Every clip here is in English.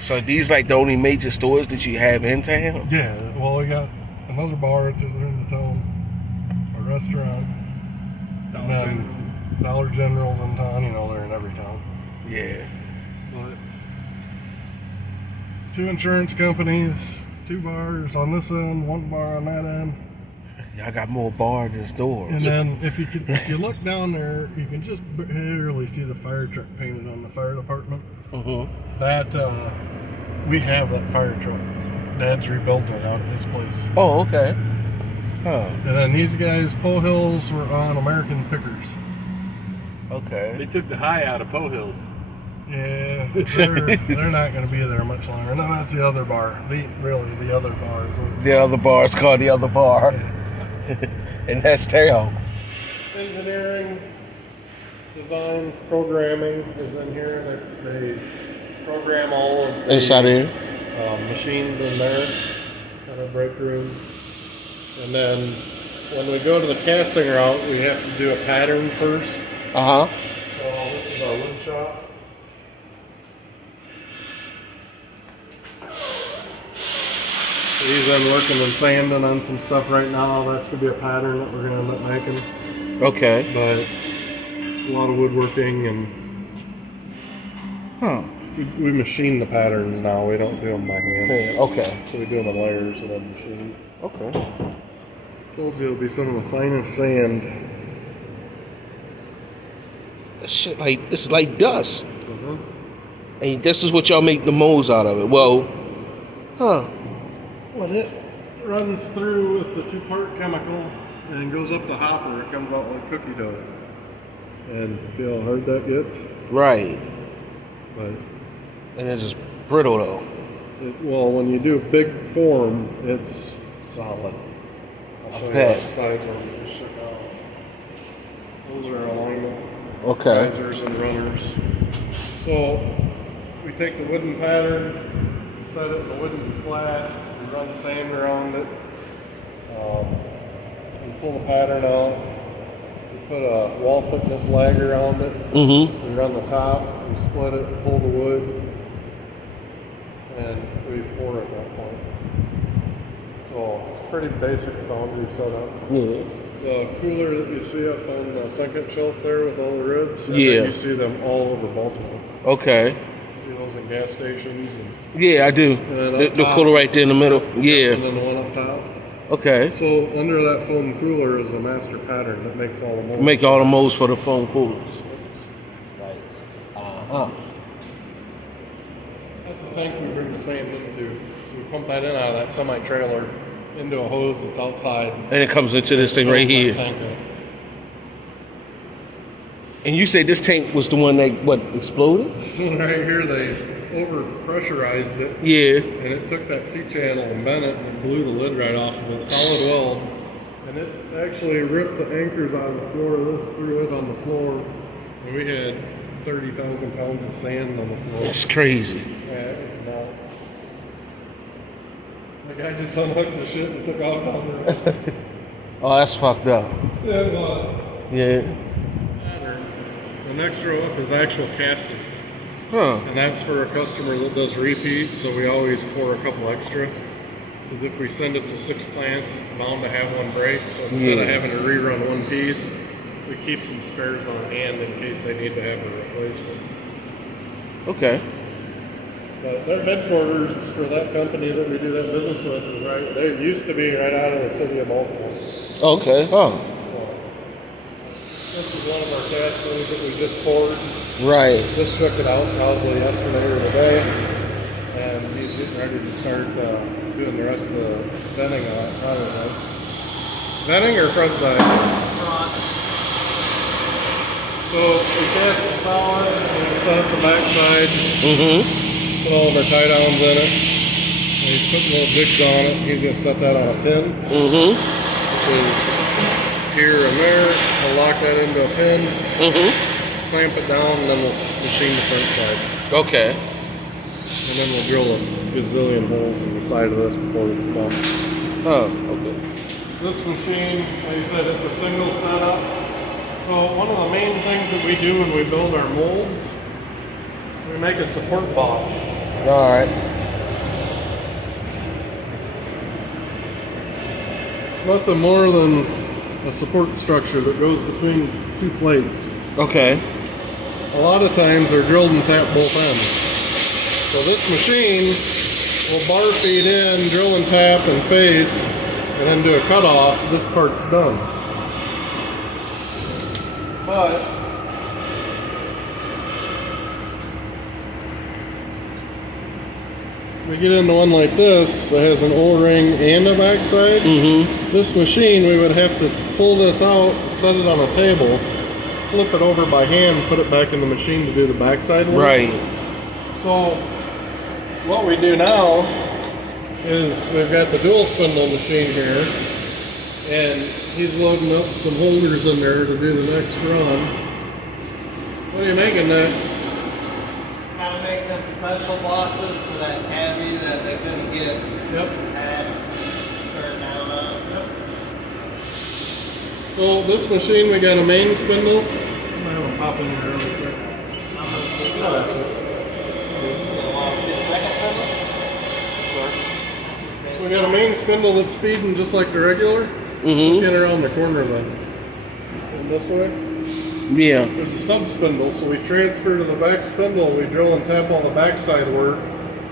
So these like the only major stores that you have in town? Yeah, well, we got another bar at the other end of town, a restaurant, and then Dollar General's in town. You know, they're in every town. Yeah. But 2 insurance companies, 2 bars on this end, 1 bar on that end. Y'all got more bars than stores. And then if you look down there, you can just barely see the fire truck painted on the fire department. That we have that fire truck. Dad's rebuilding it out at his place. Oh, okay. Huh. And then these guys, Poe Hills, were on American Pickers. Okay. They took the high out of Poe Hills. Yeah, they're not going to be there much longer. And then that's the other bar. The other bar. The other bar is called the other bar. Yeah. And that's town. Engineering, design, programming is in here. They program all of the Inside in. machines in there at our break room. And then when we go to the casting route, we have to do a pattern first. Uh-huh. So this is our wood shop. He's been working and sanding on some stuff right now. That's going to be a pattern that we're going to end up making. Okay. But a lot of woodworking and we machine the patterns now. We don't do them by hand. Okay. So we do them in layers and then machine. Okay. Told you it'll be some of the finest sand. This shit this is like dust. And this is what y'all make the molds out of it. Well, When it runs through with the 2-part chemical and goes up the hopper, it comes out like cookie dough. And feel how hard that gets? right. But And it's just brittle though. well, when you do a big form, it's solid. I'll show you bet. that side one. Just check out. Those are alignment Okay. risers and runners. So we take the wooden pattern, set it in the wooden flask, we run sand around it, and pull the pattern out. We put a wall thickness lag around it. We run the top, we split it, pull the wood, and we pour at that point. So it's pretty basic foundry setup. Yeah. The cooler that you see up on the second shelf there with all the ribs, Yeah. you see them all over Baltimore. Okay. See those in gas stations and Yeah, I do. then The up top, cooler right there in the middle. and Yeah. then the one up top. Okay. So under that foam cooler is a master pattern that makes all the molds. Make all the molds for the foam coolers. That's the tank we bring the sand into. So we pump that in out of that semi-trailer into a hose that's outside. And it comes into this thing right Fills that here. tank up. And you said this tank was the one that exploded? This one right here, they over pressurized it. Yeah. And it took that C-channel and bent it and blew the lid right off of it. Solid weld. And it actually ripped the anchors out of the floor. This threw it on the floor. And we had 30,000 pounds of sand on the floor. That's crazy. Yeah, it was nuts. The guy just unhooked the shit and took off on the Oh, that's fucked up. Yeah, it was. Yeah. The next row up is actual castings. Huh. And that's for a customer that does repeat, so we always pour a couple extra. Because if we send it to 6 plants, it's bound to have one break. So instead of having to rerun one piece, we keep some spares on hand in case they need to have a replacement. Okay. But their headquarters for that company that we do that business with is right. They used to be right out of the city of Baltimore. Okay. Huh. This is one of our castings that we just poured. Right. Just took it out probably yesterday or today, and he's getting ready to start doing the rest of the venting on it. I don't know. Venting or front side? Front. So we cast the tower, and we set up the back side. Put all of our tie downs in it. And he's putting little jigs on it. He's going to set that on a pin. So here and there, we'll lock that into a pin. Clamp it down, and then we'll machine the front side. Okay. And then we'll drill a gazillion holes in the side of this before it's done. Oh, okay. This machine, like I said, it's a single setup. So one of the main things that we do when we build our molds, we make a support box. All right. It's nothing more than a support structure that goes between two plates. Okay. A lot of times they're drilled and tapped both ends. So this machine will bar feed in, drill and tap and face, and then do a cutoff. This part's done. But we get into one like this that has an O-ring and a backside. Mm-hmm. This machine, we would have to pull this out, set it on a table, flip it over by hand, put it back in the machine to do the backside work. Right. So what we do now is we've got the dual spindle machine here, and he's loading up some holders in there to do the next run. What are you making next? How to make them special bosses for that tabby that they couldn't get turned down on. Yep. So this machine, we got a main spindle. I'm gonna have them pop in here really quick. I'm gonna put some of it. You want to see the second spindle? So we got a main spindle that's feeding just like the regular. Mm-hmm. Get around the corner then. And this way. Yeah. There's a sub spindle, so we transfer to the back spindle. We drill and tap all the backside work.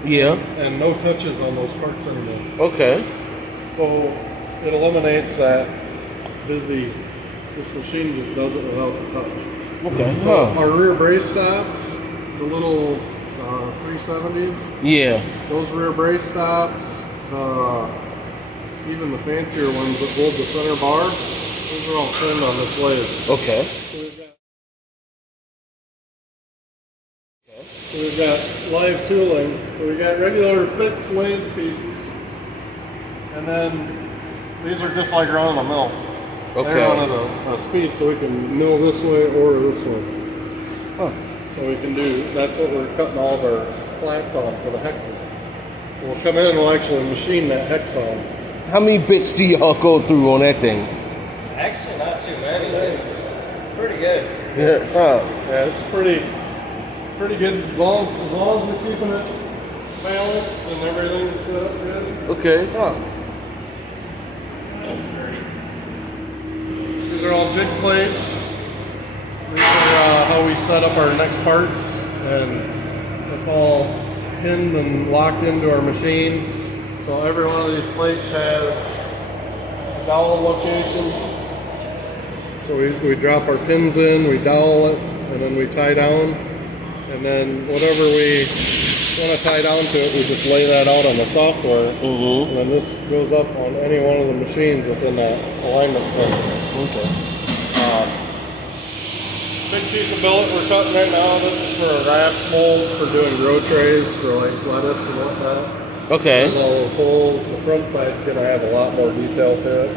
Yeah. And no touches on those parts anymore. Okay. So it eliminates that busy. This machine just does it without the touch. Okay. So Huh. our rear brace stops, the little 370s. Yeah. Those rear brace stops, even the fancier ones that hold the center bar, those are all turned on this lathe. Okay. So we've got live tooling. So we got regular fixed lathe pieces, and then these are just like running a mill. Okay. They're run at a speed, so we can mill this way or this way. Huh. So we can do. That's what we're cutting all of our flats on for the hexes. We'll come in and we'll actually machine that hex on. How many bits do y'all go through on that thing? Actually, not too many. It's pretty good. Yeah. Huh. Yeah, it's pretty good as long as we're keeping it balanced and everything's set up good. Okay. Huh. These are all jig plates. These are how we set up our next parts, and it's all pinned and locked into our machine. So every one of these plates has a dowel location. So we drop our pins in, we dowel it, and then we tie down. And then whatever we want to tie down to it, we just lay that out on the software. Mm-hmm. And then this goes up on any one of the machines within that alignment plane. Okay. Big piece of billet we're cutting right now. This is for a raft mold for doing grow trays for like lettuce and whatnot. Okay. There's all those holes. The front side's going to have a lot more detail to it.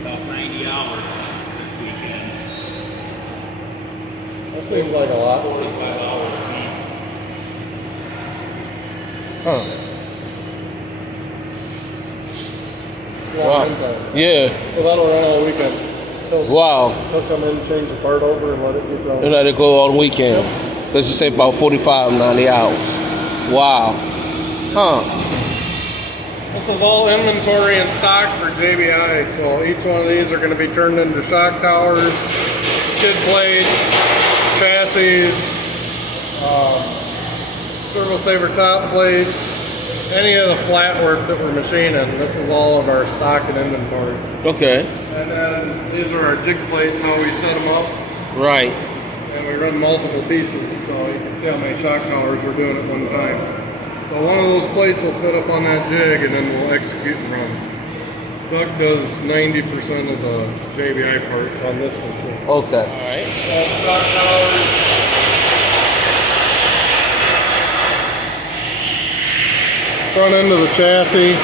About 90 hours this weekend. That seems like a lot. 45 hours apiece. Huh. Long Wow. time. Yeah. So that'll run all weekend. Wow. He'll come in, change the part over, and let it keep running. And let it go all weekend. Let's just say about 45, 90 hours. Wow. Huh. This is all inventory and stock for JBI. So each one of these are going to be turned into shock towers, skid plates, chassis, servo saver top plates, any of the flat work that we're machining. This is all of our stock and inventory. Okay. And then these are our jig plates, how we set them up. Right. And we run multiple pieces, so you can see how many shock towers we're doing at one time. So one of those plates will fit up on that jig, and then we'll execute and run. Doug does 90% of the JBI parts on this machine. Okay. All right. Shock towers. Front end of the chassis.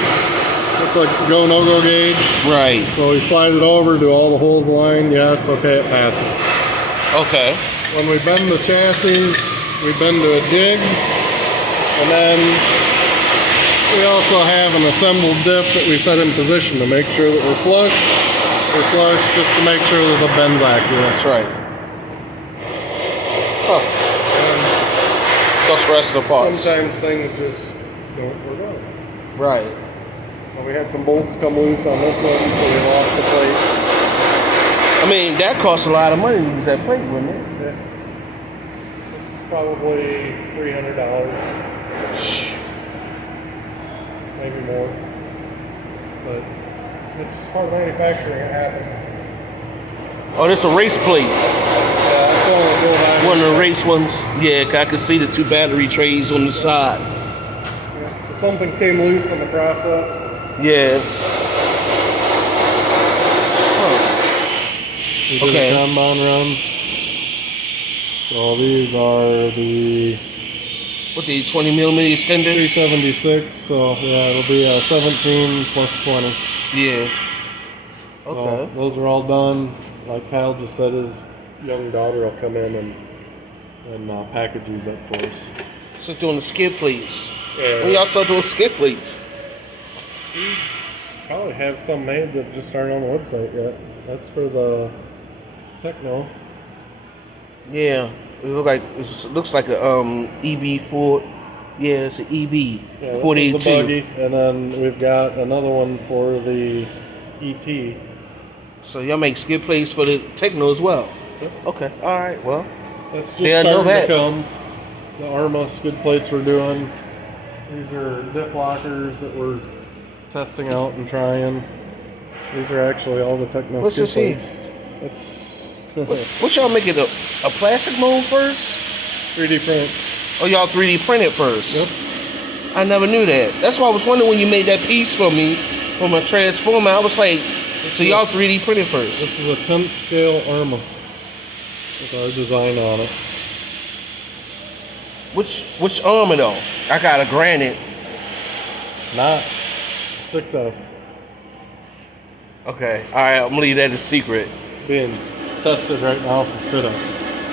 It's like go no-go gauge. Right. So we slide it over, do all the holes aligned. Yes, okay, it passes. Okay. When we bend the chassis, we bend to a jig, and then we also have an assembled diff that we set in position to make sure that we're flush. We're flush just to make sure that the bend's accurate. That's right. Huh. And So rest of the parts. Sometimes things just don't work out. Right. Well, we had some bolts come loose on this one, so we lost the plate. I mean, that costs a lot of money to use that plate, wouldn't it? Yeah. It's probably $300. Maybe more. But it's just part of manufacturing, it happens. Oh, this a race plate. Yeah, that's One of the race ones. Yeah, I could see the 2 battery trays on the side. Yeah, so something came loose on the cross up. Yeah. We did a Kanban run. So these are the What the 20 millimeter extenders? 376. So yeah, it'll be a 17 plus 20. Yeah. Okay. So those are all done. Like Kyle just said, his young daughter will come in and package these up for us. So doing the skid plates. Yeah. When y'all start doing skid plates? We probably have some made that just aren't on the website yet. That's for the Techno. Yeah. It looks like a EB4. Yeah, it's an EB. Yeah, this 482. is the buggy, and then we've got another one for the ET. So y'all make skid plates for the Techno as well? Yep. Okay. All right. Well, That's just yeah, I know starting that. to come. The Arma skid plates we're doing. These are diff lockers that we're testing out and trying. These are actually all the Techno What's skid this here? plates. what y'all making a plastic mold first? 3D print. Or y'all 3D print it first? Yep. I never knew that. That's why I was wondering when you made that piece for me for my transformer. I was like, so y'all 3D printed first? This is a 10th scale Arma with our design on it. Which Arma though? I got a Granite. Not 6S. Okay. All right. I'm gonna leave that a secret. It's being tested right now for fit up.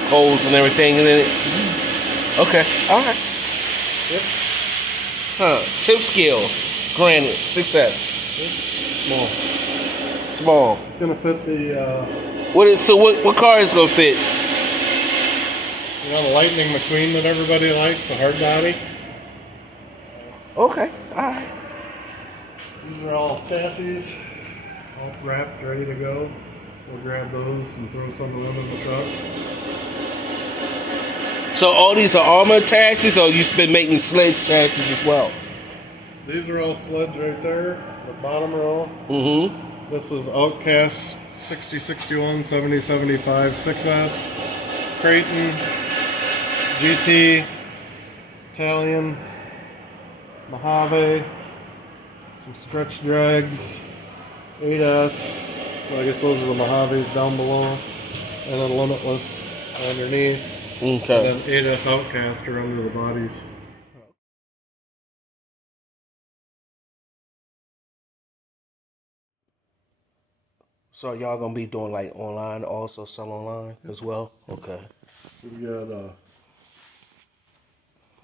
Holes and everything in it. Okay. All right. Yep. Huh. Tip scale. Granite. 6S. Small. Small. It's gonna fit the What car is gonna fit? the Lightning McQueen that everybody likes, the hard body. Okay. All right. These are all chassis, all wrapped, ready to go. We'll grab those and throw some of them in the truck. So all these are Arma chassis, or you've been making sledge chassis as well? These are all sleds right there, the bottom row. Mm-hmm. This is Outcast 6061, 7075, 6S, Creighton, GT, Italian, Mojave, some stretch drags, 8S, well, I guess those are the Mojaves down below, and then Limitless underneath, Okay. and then 8S Outcast are under the bodies. So y'all gonna be doing like online, also sell online as well? Okay. We've got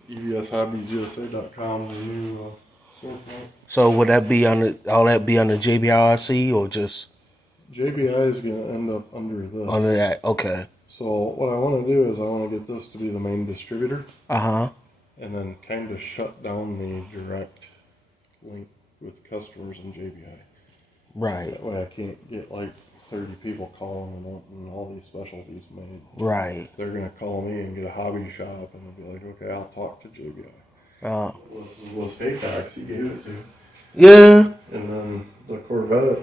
EVS HobbiesUSA.com, the new storefront. So would that be all that be under JBIRC or just JBI is going to end up under this. under that? Okay. So what I want to do is I want to get this to be the main distributor, Uh-huh. and then kind of shut down the direct link with customers in JBI. Right. That way I can't get like 30 people calling and wanting all these specialties made. Right. They're going to call me and get a hobby shop, and they'll be like, okay, I'll talk to JBI. This was Haytax he gave it to. Yeah. And then the Corvette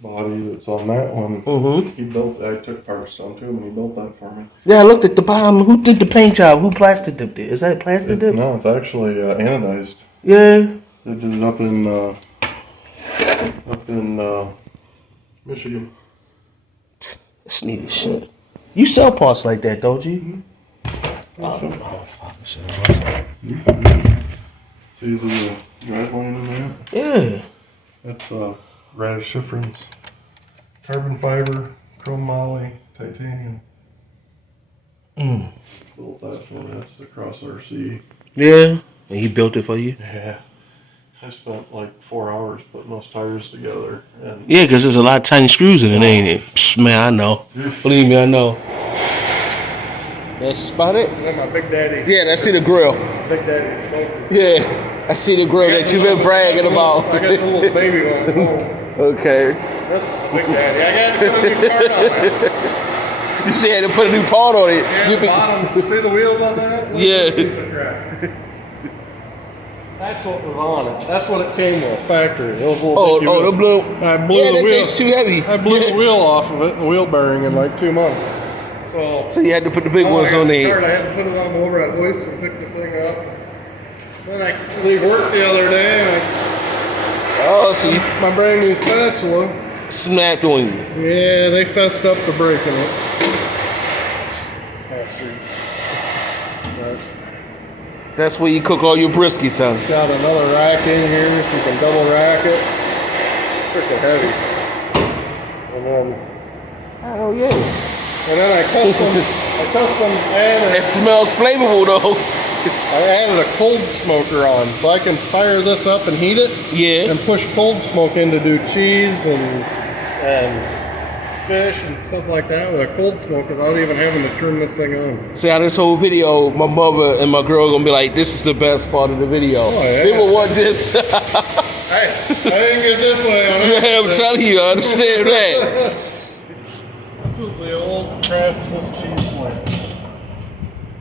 body that's on that one, he built. I took parts down to him and he built that for me. Yeah, I looked at the bottom. Who did the paint job? Who plastic dipped it? Is that plastic dip? No, it's actually anodized. Yeah. They did it up in Michigan. That's neat as shit. You sell parts like that, don't you? See the drive line in that? Yeah. That's radish difference. Carbon fiber, chrome moly, titanium. Built that for me. That's the Cross RC. Yeah. And he built it for you? Yeah. I spent like 4 hours putting those tires together. And Yeah, because there's a lot of tiny screws in it, ain't it? Psh, man, I know. Believe me, I know. That's about it. And then my Big Daddy. Yeah, I see the grill. Big Daddy smoker. Yeah, I see the grill that you've been bragging about. I got the little baby one at home. Okay. This is the Big Daddy. I got to put a new part on it. You said to put a new part on it. Yeah, the bottom. See the wheels on that? Yeah. Piece of crap. That's what was on it. That's what it came with. Factory. Those little dicky wheels. The blue. I blew Yeah, the that wheel. thing's too heavy. I blew the wheel off of it, the wheel bearing, in like 2 months. So you had to put the big ones on there. I had to put it on the overhead hoist and pick the thing up. Then I leave work the other day and So you my brand new spatula smacked on you. Yeah, they fessed up the brake in it. Bastards. But That's where you cook all your briskets, huh? it's got another rack in here so you can double rack it. Freaking heavy. And then Hell yeah. I custom added. It smells flavorful though. I added a cold smoker on, so I can fire this up and heat it. Yeah. And push cold smoke in to do cheese and fish and stuff like that with a cold smoke without even having to turn this thing on. See, out of this whole video, my mother and my girl are gonna be like, "This is the best part of the video." Oh, yeah. They will want this. Hey, I didn't get this way on it. I'm telling you, I understand that. This was the old Kraft Swiss cheese plant.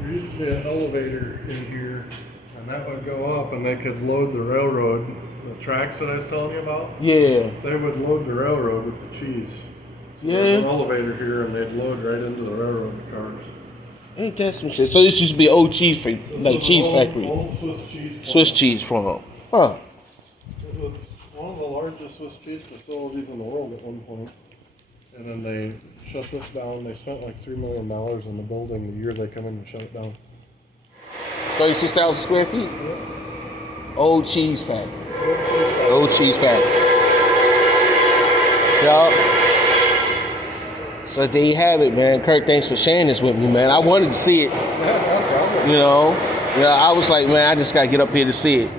There used to be an elevator in here, and that would go up, and they could load the railroad, the tracks that I was telling you about. Yeah. They would load the railroad with the cheese. So there's an elevator here, and they'd load right into the railroad cars. Ain't that some shit? So this used to be an old cheese factory, like cheese factory. Old Swiss cheese plant. Swiss cheese farm. Huh. It was one of the largest Swiss cheese facilities in the world at one point. And then they shut this down. They spent like $3 million in the building the year they come in and shut it down. 36,000 square feet? Yep. Old cheese factory. Old cheese factory. Yup. So there you have it, man. Kirk, thanks for sharing this with me, man. I wanted to see it. Yeah, no problem. You know? Yeah, I was like, man, I just got to get up here to see it.